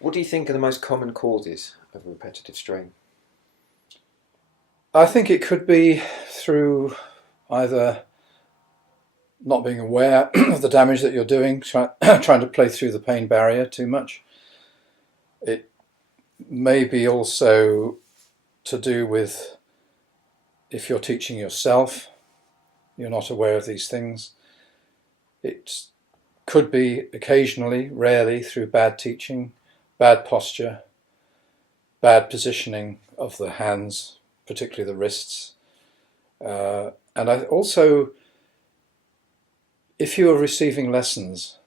What do you think are the most common causes of repetitive strain? I think it could be through either not being aware of the damage that you're doing, trying to play through the pain barrier too much. It may be also to do with if you're teaching yourself, you're not aware of these things. It could be occasionally, rarely, through bad teaching, bad posture, bad positioning of the hands, particularly the wrists. And I also, if you are receiving lessons,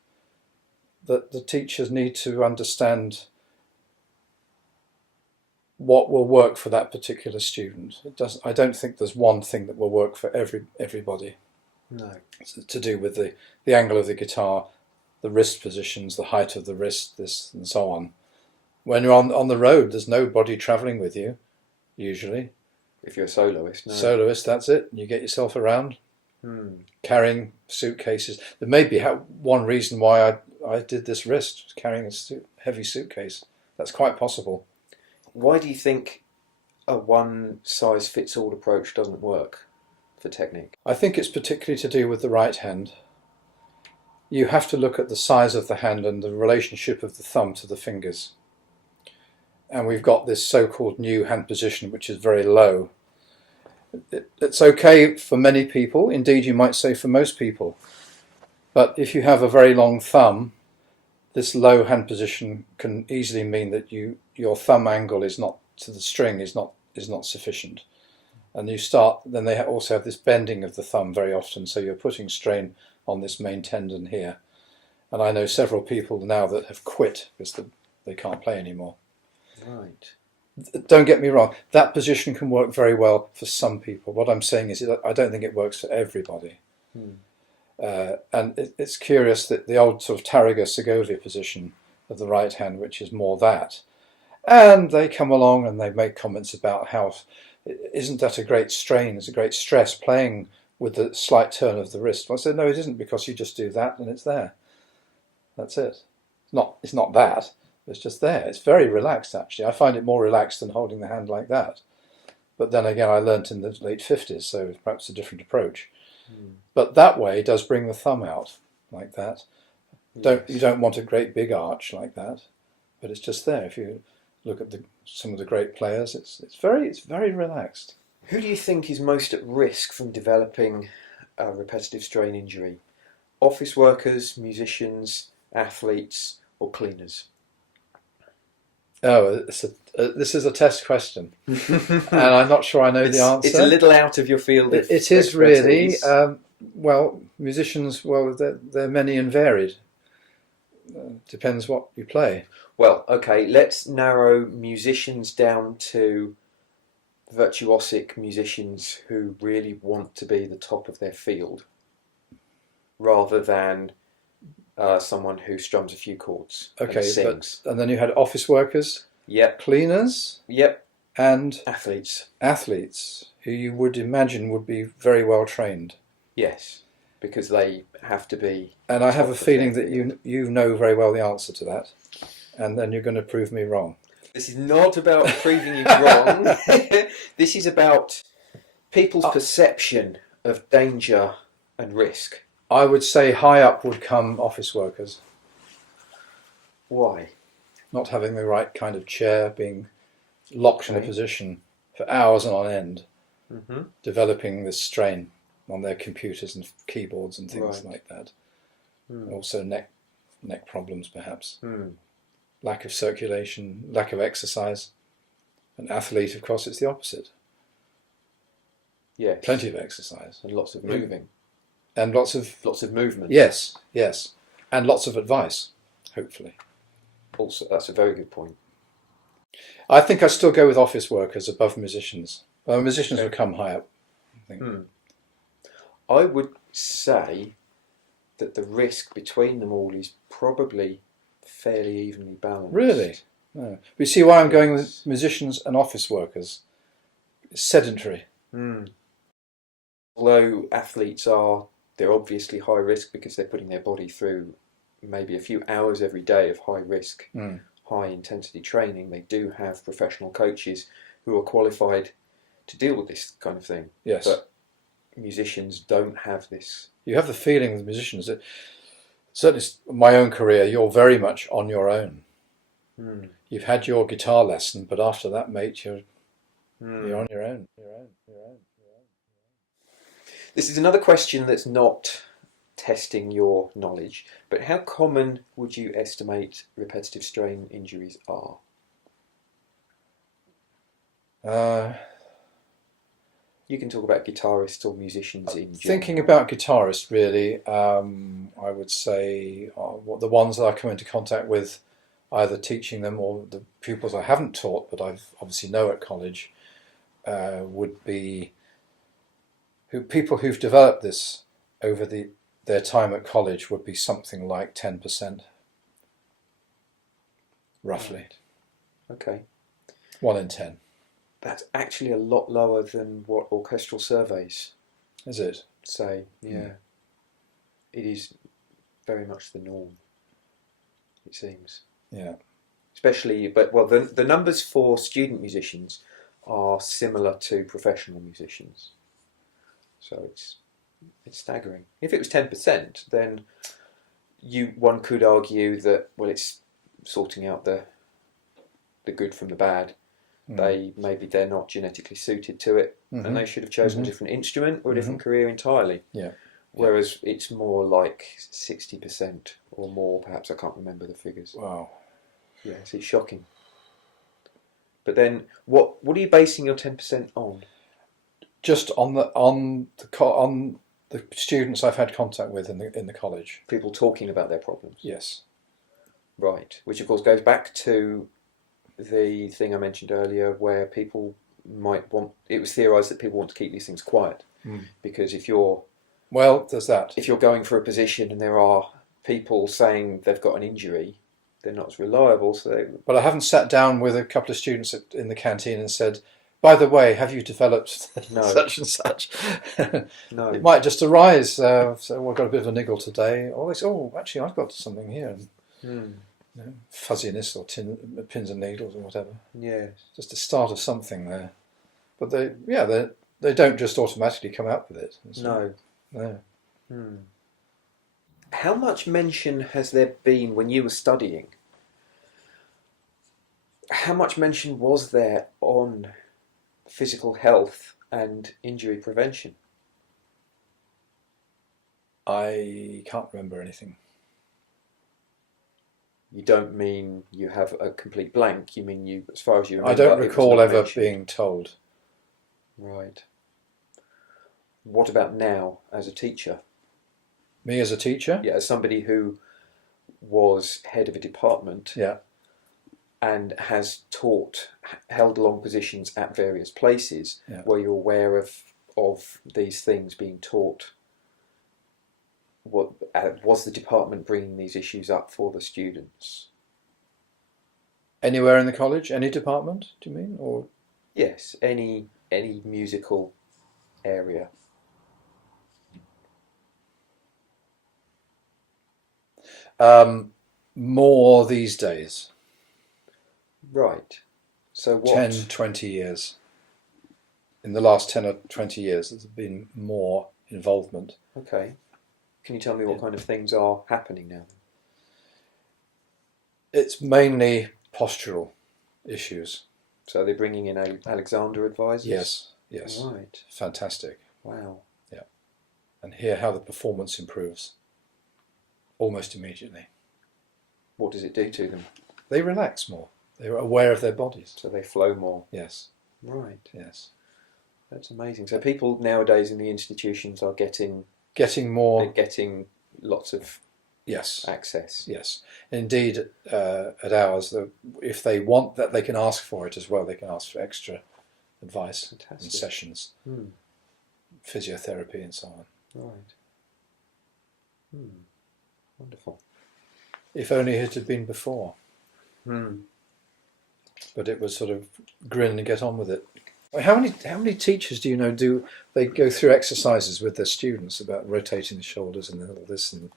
that the teachers need to understand what will work for that particular student. I don't think there's one thing that will work for everybody. No. It's to do with the angle of the guitar, the wrist positions, the height of the wrist, this and so on. When you're on the road, there's nobody travelling with you, usually. If you're a soloist, no. Soloist, that's it. You get yourself around, carrying suitcases. There may be one reason why I did this wrist, carrying a heavy suitcase. That's quite possible. Why do you think a one-size-fits-all approach doesn't work for technique? I think it's particularly to do with the right hand. You have to look at the size of the hand and the relationship of the thumb to the fingers. And we've got this so-called new hand position, which is very low. It's okay for many people, indeed you might say for most people. But if you have a very long thumb, this low hand position can easily mean that your thumb angle is not to the string is not sufficient. And then they also have this bending of the thumb very often, so you're putting strain on this main tendon here. And I know several people now that have quit because they can't play anymore. Right. Don't get me wrong, that position can work very well for some people. What I'm saying is I don't think it works for everybody. And it's curious that the old sort of Tarraga-Segovia position of the right hand, which is more that. And they come along and they make comments about how, isn't that a great strain, it's a great stress playing with the slight turn of the wrist. Well, I said, no, it isn't, because you just do that and it's there. That's it. It's not that. It's just there. It's very relaxed, actually. I find it more relaxed than holding the hand like that. But then again, I learnt in the late 50s, so it's perhaps a different approach. But that way does bring the thumb out like that. You don't want a great big arch like that, but it's just there. If you look at some of the great players, it's very relaxed. Who do you think is most at risk from developing a repetitive strain injury? Office workers, musicians, athletes, or cleaners? Oh, this is a test question, and I'm not sure I know the answer. It's a little out of your field. It is really. Well, musicians, they're many and varied. Depends what you play. Well, okay, let's narrow musicians down to virtuosic musicians who really want to be the top of their field, rather than someone who strums a few chords and sings. And then you had office workers, yep, cleaners, yep, and athletes who you would imagine would be very well trained. Yes, because they have to be. And I have a feeling that you know very well the answer to that, and then you're going to prove me wrong. This is not about proving you wrong. This is about people's perception of danger and risk. I would say high up would come office workers. Why? Not having the right kind of chair, being locked in a position for hours on end, developing this strain on their computers and keyboards and things like that. Also neck problems perhaps. Lack of circulation, lack of exercise. An athlete, of course, it's the opposite. Yes. Plenty of exercise. And lots of moving. And lots of movement. Yes. And lots of advice, hopefully. Also, that's a very good point. I think I still go with office workers above musicians. Well, musicians will come high up, I think. I would say that the risk between them all is probably fairly evenly balanced. Really? No. But you see why I'm going with musicians and office workers? It's sedentary. Although athletes they're obviously high risk because they're putting their body through maybe a few hours every day of high risk, high intensity training, they do have professional coaches who are qualified to deal with this kind of thing. Yes. But musicians don't have this. You have the feeling with musicians that, certainly my own career, you're very much on your own. You've had your guitar lesson, but after that, mate, you're on your own. This is another question that's not testing your knowledge, but how common would you estimate repetitive strain injuries are? You can talk about guitarists or musicians in general. Thinking about guitarists, really, I would say the ones that I come into contact with, either teaching them or the pupils I haven't taught, but I obviously know at college, would be people who've developed this over their time at college would be something like 10%, roughly. Right. Okay. 1 in 10. That's actually a lot lower than what orchestral surveys Is it? say. Yeah. It is very much the norm, it seems. Yeah. Especially, the numbers for student musicians are similar to professional musicians. So it's staggering. If it was 10%, then one could argue that, well, it's sorting out the good from the bad. Maybe they're not genetically suited to it, and they should have chosen a different instrument or a different career entirely. Yeah. Whereas it's more like 60% or more, perhaps. I can't remember the figures. Wow. Yes, it's shocking. But then, what are you basing your 10% on? Just on the students I've had contact with in the college. People talking about their problems. Yes. Right, which of course goes back to the thing I mentioned earlier, where people might want. It was theorised that people want to keep these things quiet because if you're there's that. If you're going for a position and there are people saying they've got an injury, they're not as reliable. But I haven't sat down with a couple of students in the canteen and said, by the way, have you developed such and such? No. It might just arise. So I've got a bit of a niggle today. Or they say, actually, I've got something here. Fuzziness or pins and needles or whatever. Yes. Just the start of something there. But they don't just automatically come out with it. No. No. How much mention has there been when you were studying? How much mention was there on physical health and injury prevention? I can't remember anything. You don't mean you have a complete blank. You mean you, as far as you remember, I don't recall ever mentioned. being told. Right. What about now as a teacher? Me as a teacher? Yeah, as somebody who was head of a department. Yeah. And has held long positions at various places where you're aware of these things being taught. What was the department bringing these issues up for the students? Anywhere in the college? Any department, do you mean? Or yes, any musical area. More these days. Right. So what? 10, 20 years. In the last 10 or 20 years, there's been more involvement. Okay. Can you tell me what kind of things are happening now? It's mainly postural issues. So they're bringing in Alexander advisors? Yes. Right. Fantastic. Wow. Yeah. And hear how the performance improves almost immediately. What does it do to them? They relax more. They're aware of their bodies. So they flow more? Yes. Right. Yes. That's amazing. So people nowadays in the institutions are getting more. They're getting lots of yes access. Yes. Indeed, at ours, if they want that, they can ask for it as well. They can ask for extra advice and sessions, physiotherapy and so on. Right. Wonderful. If only it had been before. But it was sort of grin and get on with it. How many teachers do you know they go through exercises with their students about rotating the shoulders and all this and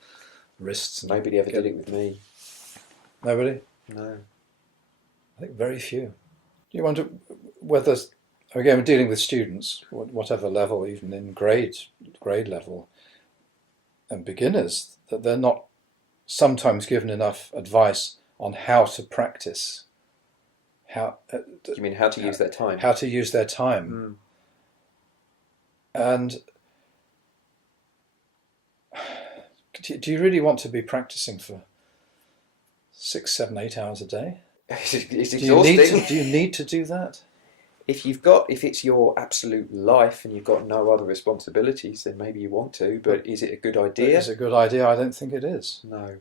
wrists? And nobody ever did it with me. Nobody? No. I think very few. Do you wonder whether, again, we're dealing with students, whatever level, even in grade level, and beginners, that they're not sometimes given enough advice on how to practice. You mean how to use their time? How to use their time. And do you really want to be practicing for 6, 7, 8 hours a day? It's exhausting. Do you need to do that? If it's your absolute life and you've got no other responsibilities, then maybe you want to. But is it a good idea? It's a good idea. I don't think it is. No.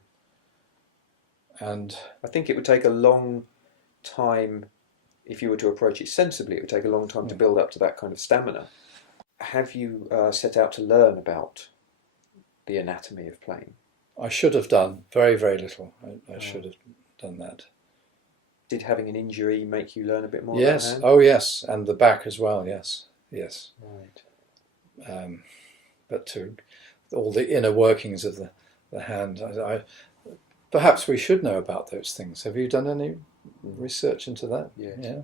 And I think it would take a long time, if you were to approach it sensibly, it would take a long time to build up to that kind of stamina. Have you set out to learn about the anatomy of playing? I should have done very, very little. I should have done that. Did having an injury make you learn a bit more? Yes. About hand? Oh, yes, and the back as well. Yes. Right. But to all the inner workings of the hand, perhaps we should know about those things. Have you done any research into that? Yes. Yeah.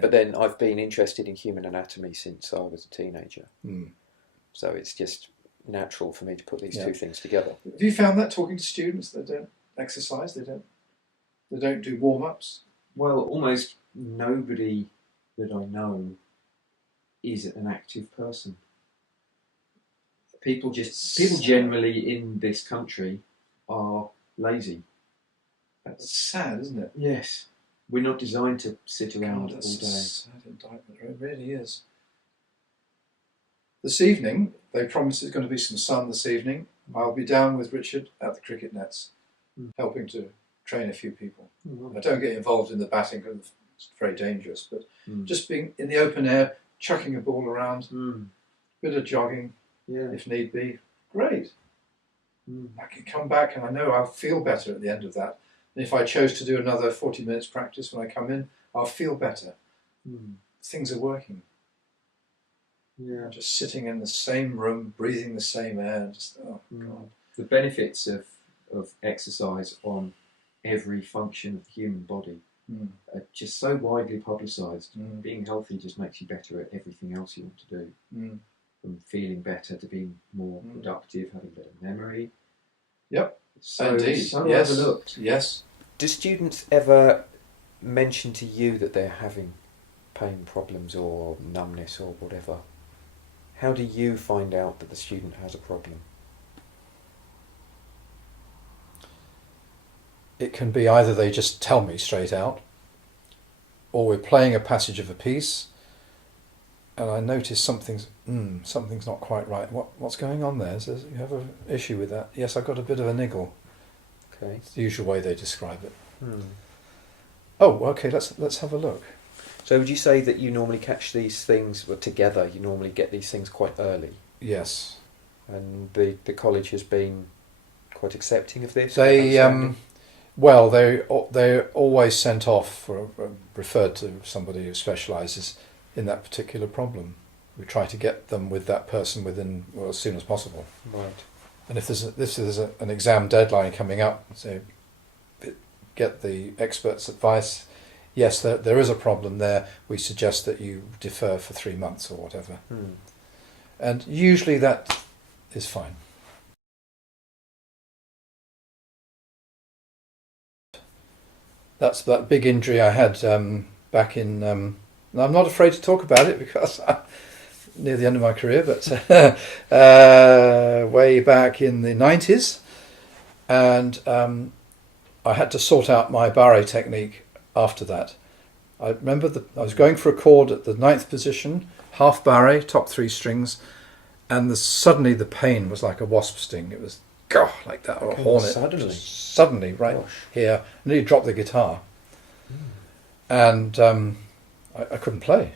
But then I've been interested in human anatomy since I was a teenager. So it's just natural for me to put these two things together. Have you found that talking to students that don't exercise, they don't do warm-ups? Well, almost nobody that I know is an active person. People generally in this country are lazy. That's sad, isn't it? Yes. We're not designed to sit around all day. That's a sad indictment. It really is. This evening, they promised there's going to be some sun this evening. I'll be down with Richard at the cricket nets, helping to train a few people. I don't get involved in the batting because it's very dangerous, but just being in the open air, chucking a ball around, bit of jogging, if need be, great. I can come back and I know I'll feel better at the end of that. And if I chose to do another 40 minutes practice when I come in, I'll feel better. Things are working. Yeah. Just sitting in the same room, breathing the same air. God. The benefits of exercise on every function of the human body are just so widely publicised. Being healthy just makes you better at everything else you want to do. From feeling better to being more productive, having better memory. Yep. So yes. overlooked. Yes. Do students ever mention to you that they're having pain problems or numbness or whatever? How do you find out that the student has a problem? It can be either they just tell me straight out, or we're playing a passage of a piece, and I notice something's not quite right. What's going on there? Says, you have an issue with that? Yes, I've got a bit of a niggle. Okay. It's the usual way they describe it. Oh, okay. Let's have a look. So would you say that you normally catch these things together? You normally get these things quite early. Yes. And the college has been quite accepting of this. Well, they're always sent off or referred to somebody who specialises in that particular problem. We try to get them with that person as soon as possible. Right. And if there's an exam deadline coming up, so get the expert's advice. Yes, there is a problem there. We suggest that you defer for 3 months or whatever. And usually that is fine. That's that big injury I had back in... I'm not afraid to talk about it because I'm near the end of my career, but way back in the 90s. And I had to sort out my barre technique after that. I remember I was going for a chord at the 9th position, half barre, top 3 strings, and suddenly the pain was like a wasp sting. It was like that, or a hornet. Suddenly, right here, I nearly dropped the guitar. And I couldn't play.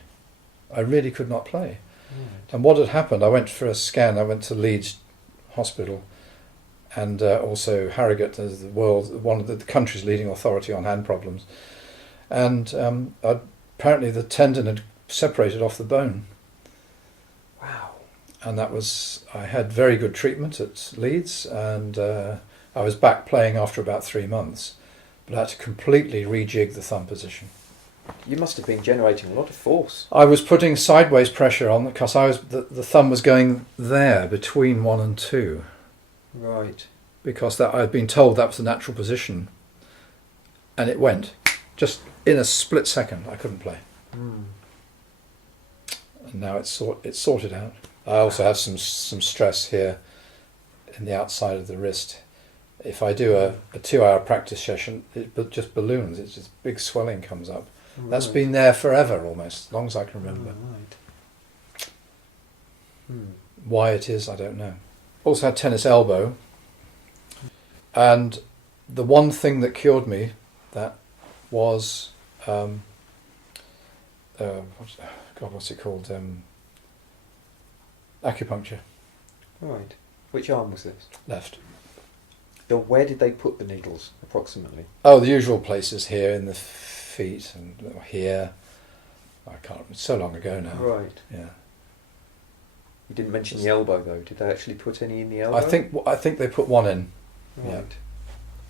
I really could not play. And what had happened, I went for a scan, I went to Leeds Hospital, and also Harrogate, as one of the country's leading authority on hand problems. And apparently the tendon had separated off the bone. Wow. And I had very good treatment at Leeds, and I was back playing after about 3 months. but I had to completely rejig the thumb position. You must have been generating a lot of force. I was putting sideways pressure on because the thumb was going there between 1 and 2. Right. Because I'd been told that was the natural position, and it went just in a split second. I couldn't play, and now it's sorted out. I also have some stress here in the outside of the wrist. If I do a 2-hour practice session, it just balloons. It's just big swelling comes up. Right. That's been there forever, almost as long as I can remember. Right. Why it is, I don't know. Also had tennis elbow. And the one thing that cured me, that was, what's it called? Acupuncture. Right. Which arm was this? Left. Where did they put the needles, approximately? Oh, the usual places here in the feet and here. I can't. It's so long ago now. Right. Yeah. You didn't mention the elbow though. Did they actually put any in the elbow? I think they put one in. Right.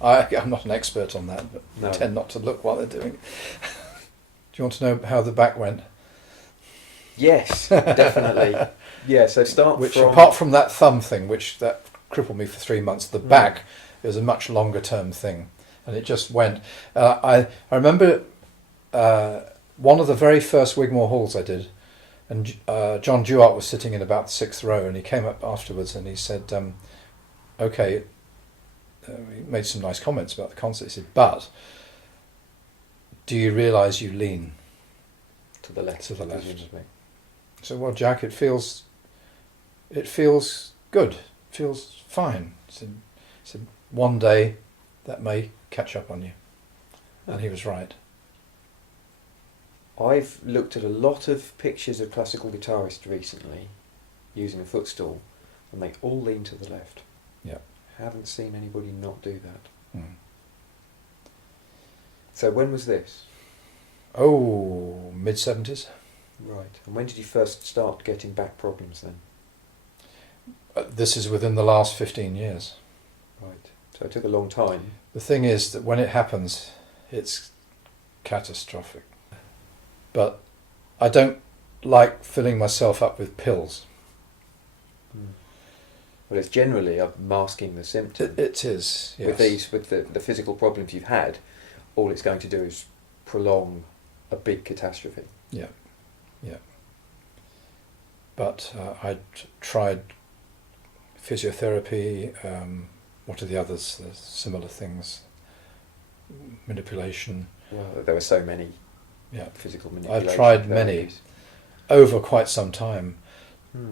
Yeah. I'm not an expert on that, but No. I tend not to look while they're doing it. Do you want to know how the back went? Yes, definitely. Yeah. So Apart from that thumb thing, that crippled me for 3 months, the back is a much longer term thing, and it just went. I remember one of the very first Wigmore Halls I did, and John Duart was sitting in about the 6th row, and he came up afterwards and he said, "Okay." He made some nice comments about the concert. He said, "But do you realise you lean to the left?" To the left. presumably. So, well, Jack, it feels good. It feels fine. He said, one day that may catch up on you. And he was right. I've looked at a lot of pictures of classical guitarists recently using a footstool, and they all lean to the left. Yeah. Haven't seen anybody not do that. Mm. So when was this? Oh, mid-70s. Right. And when did you first start getting back problems then? This is within the last 15 years. Right. So it took a long time. The thing is that when it happens, it's catastrophic. But I don't like filling myself up with pills. Well, it's generally masking the symptom. It is, yes. With the physical problems you've had, all it's going to do is prolong a big catastrophe. Yeah. But I tried physiotherapy. What are the others? There's similar things. Manipulation. Well, there were so many. Yeah. Physical manipulation. I've tried many over quite some time,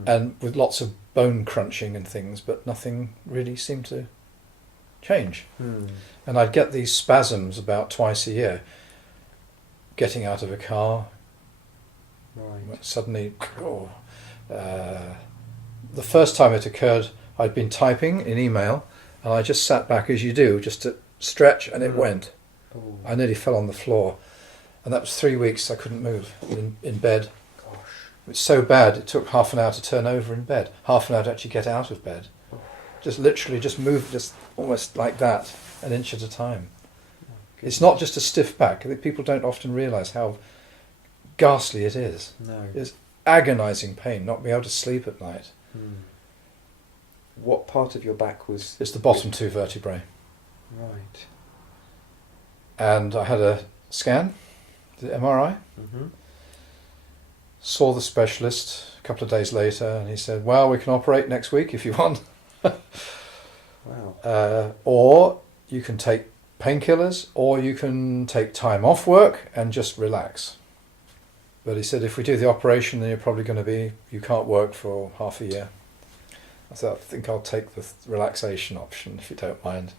and with lots of bone crunching and things, but nothing really seemed to change. And I'd get these spasms about twice a year. Getting out of a car, Right. suddenly, the first time it occurred, I'd been typing in email, and I just sat back as you do, just to stretch, and it went. Oh, I nearly fell on the floor, and that was 3 weeks I couldn't move in bed. gosh. It's so bad, it took half an hour to turn over in bed, half an hour to actually get out of bed. Just literally just move, just almost like that, an inch at a time. It's not just a stiff back. People don't often realise how ghastly it is. No. It's agonising pain, not being able to sleep at night. What part of your back was... It's the bottom 2 vertebrae. Right. And I had a scan, the MRI, saw the specialist a couple of days later, and he said, well, we can operate next week if you want. Wow. Or you can take painkillers, or you can take time off work and just relax. But he said, if we do the operation, then you can't work for half a year. I said, I think I'll take the relaxation option, if you don't mind.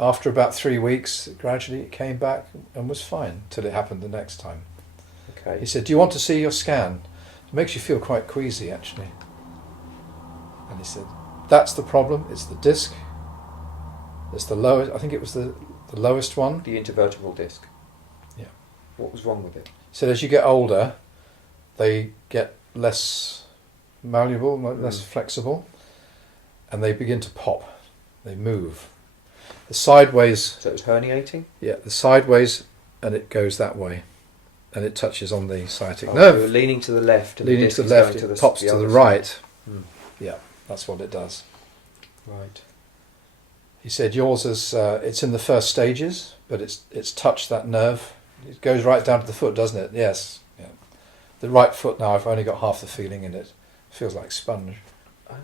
After about 3 weeks, gradually it came back and was fine, till it happened the next time. Okay. He said, do you want to see your scan? It makes you feel quite queasy, actually. And he said, that's the problem, it's the disc. It's the lowest, I think it was the lowest one. The intervertebral disc. Yeah. What was wrong with it? He said, as you get older, they get less malleable, less flexible, and they begin to pop. They move. The sideways, So it was herniating? yeah, the sideways, and it goes that way, and it touches on the sciatic Oh, nerve. you were leaning to the left, and Leaning the disc to the is left, going it to pops to the other right. side. Hmm. Yeah, that's what it does. Right. He said yours is it's in the first stages, but it's touched that nerve. It goes right down to the foot, doesn't it? Yes. Yeah. The right foot now, I've only got half the feeling in it. Feels like sponge. Oh,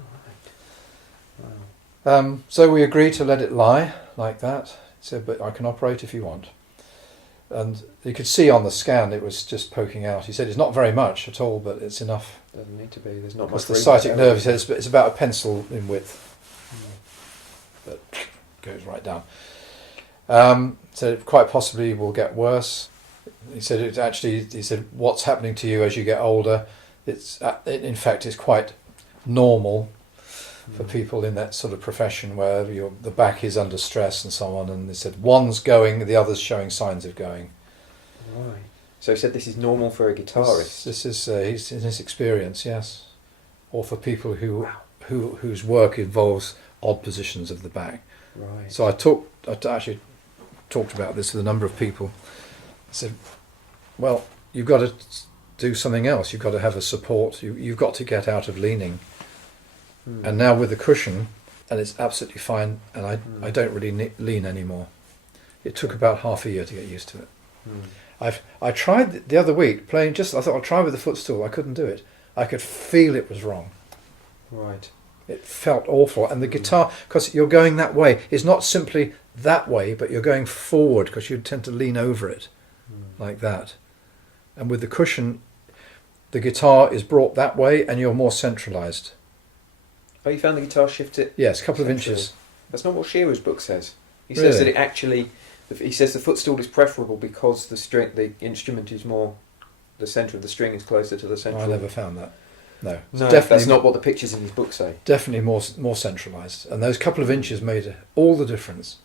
right. Wow. So we agreed to let it lie like that. He said, but I can operate if you want. And you could see on the scan it was just poking out. He said it's not very much at all, but it's enough. Doesn't need to be. There's not Because much. the sciatic nerve, he said, it's about a pencil in width. But goes right down. So quite possibly will get worse. He said it's actually. He said what's happening to you as you get older. In fact it's quite normal for people in that sort of profession where the back is under stress and so on. And they said one's going, the other's showing signs of going. Right. So he said this is normal for a guitarist. This is he's in his experience, yes, or for people whose work involves odd positions of the back. Right. So I actually talked about this with a number of people. I said, well, you've got to do something else. You've got to have a support. You've got to get out of leaning. And now with the cushion, and it's absolutely fine, and I don't really lean anymore. It took about half a year to get used to it. I tried the other week playing I thought I'll try with the footstool. I couldn't do it. I could feel it was wrong. Right. It felt awful. And the guitar, because you're going that way, it's not simply that way, but you're going forward because you tend to lean over it like that. And with the cushion, the guitar is brought that way and you're more centralised. Oh, you found the guitar shifted? Yes, a couple of inches. That's not what Shearer's book says. He Really? says that it actually. He says the footstool is preferable because the instrument is more. The centre of the string is closer to the central. I never found that. No, No, definitely, that's not what the pictures in his book say. Definitely more centralised, and those couple of inches made all the difference.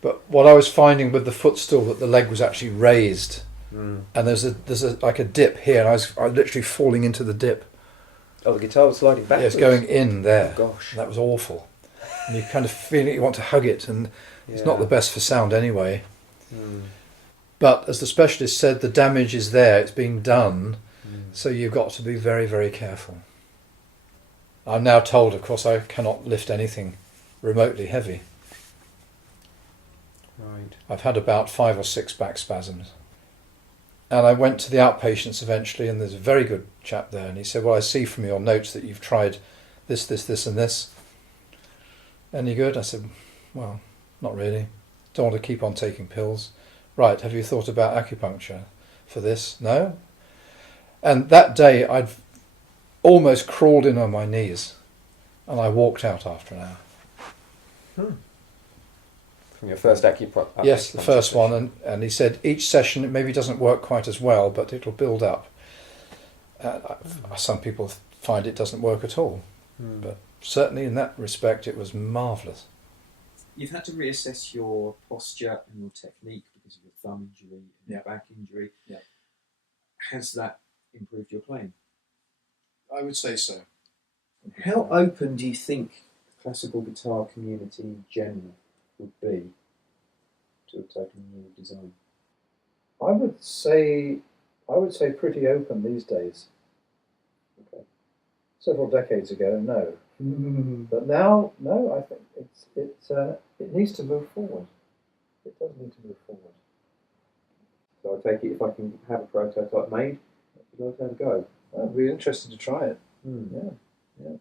But what I was finding with the footstool, that the leg was actually raised, and there's like a dip here, and I was literally falling into the dip. Oh, the guitar was sliding backwards. Yeah, it's going in there. Oh, gosh. That was awful. And you kind of feel it, you want to hug it, and it's not the best for sound anyway. But as the specialist said, the damage is there, it's being done, so you've got to be very, very careful. I'm now told, of course, I cannot lift anything remotely heavy. Right. I've had about 5 or 6 back spasms. And I went to the outpatients eventually, and there's a very good chap there, and he said, well, I see from your notes that you've tried this, this, this and this. Any good? I said, well, not really. Don't want to keep on taking pills. Right, have you thought about acupuncture for this? No? And that day I'd almost crawled in on my knees, and I walked out after an hour. From your first acupuncture? Yes, the first one, and he said each session it maybe doesn't work quite as well, but it'll build up. Some people find it doesn't work at all, but certainly in that respect it was marvellous. You've had to reassess your posture and your technique because of your thumb injury and your back injury. Yeah. Has that improved your playing? I would say so. How open do you think the classical guitar community in general would be to a totally new design? I would say pretty open these days. Okay. Several decades ago, no. But now, no, I think it needs to move forward. It does need to move forward. So I take it if I can have a prototype made, you'd like to have a go. I'd be interested to try it. Mm. Yeah.